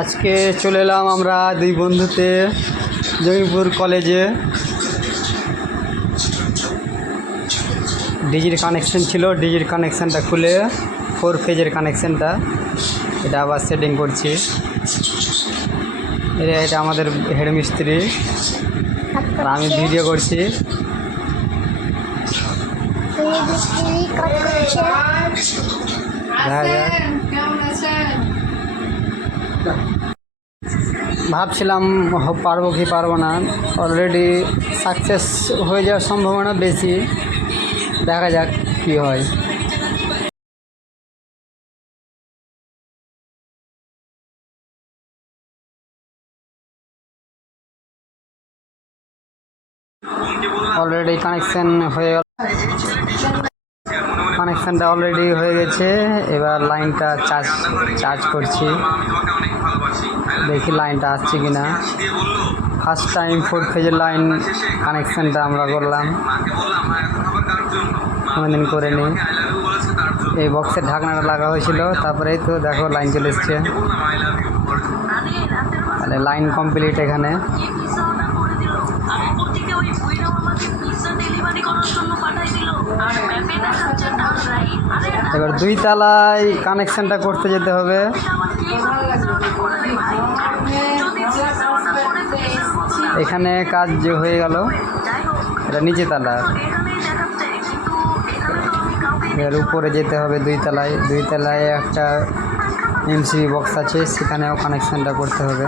আজকে চলে এলাম আমরা দুই বন্ধুতে জমিপুর কলেজে। ডিজির কানেকশন ছিল, ডিজির কানেকশানটা খুলে 4 ফেজের কানেকশানটা এটা আবার সেটিং করছি। এটা আমাদের হেড মিস্ত্রি আর আমি ভিডিও করছি। ভাবছিলাম পারবো কি পারবো না, অলরেডি সাকসেস হয়ে যাওয়ার সম্ভাবনা বেশি। দেখা যাক কি হয়। অলরেডি কানেকশন হয়ে গেল, কানেকশানটা অলরেডি হয়ে গেছে। এবার লাইনটা চার্জ করছি, দেখি লাইনটা আসছে কিনা। ফার্স্ট টাইম 4 ফেজের লাইন কানেকশানটা আমরা করলাম, কোনোদিন করে নিই। এই বক্সের ঢাকনাটা লাগা হয়েছিল, তারপরে এই তো দেখো লাইন চলে এসছে। তাহলে লাইন কমপ্লিট এখানে। এবার 2 তলায় কানেকশানটা করতে যেতে হবে। এখানে কাজ হয়ে গেল, এটা নিচে তলা। এর উপরে যেতে হবে 2 তলায়। 2 তলায় একটা এমসিবি বক্স আছে, সেখানেও কানেকশানটা করতে হবে।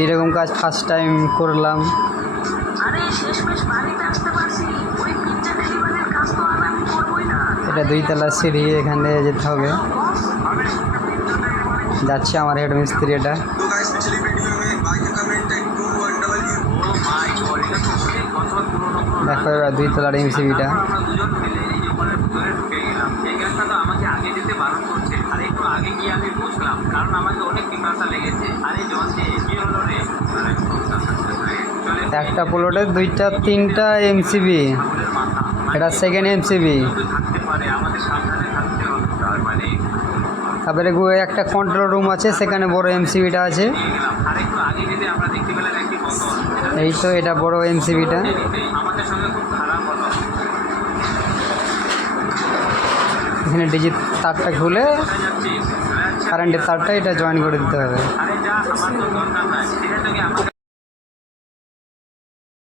এইরকম কাজ ফার্স্ট টাইম করলাম। এটা 2 তলার সিঁড়ি, এখানে যেতে হবে। যাচ্ছে আমার হেড মিস্ত্রি। এটা দেখো এবার 2 তলার এমসিবিটা। একটা প্লটে 2টা 3টা এমসিবি, এটা সেকেন্ড এমসিবি। তারপরে একটা কন্ট্রোল রুম আছে, সেখানে বড় এমসিবিটা আছে। এই তো এটা বড় এমসিবিটা। এখানে ডিজিট তারটা খুলে কারেন্টের তারটা এটা জয়েন করে দিতে হবে।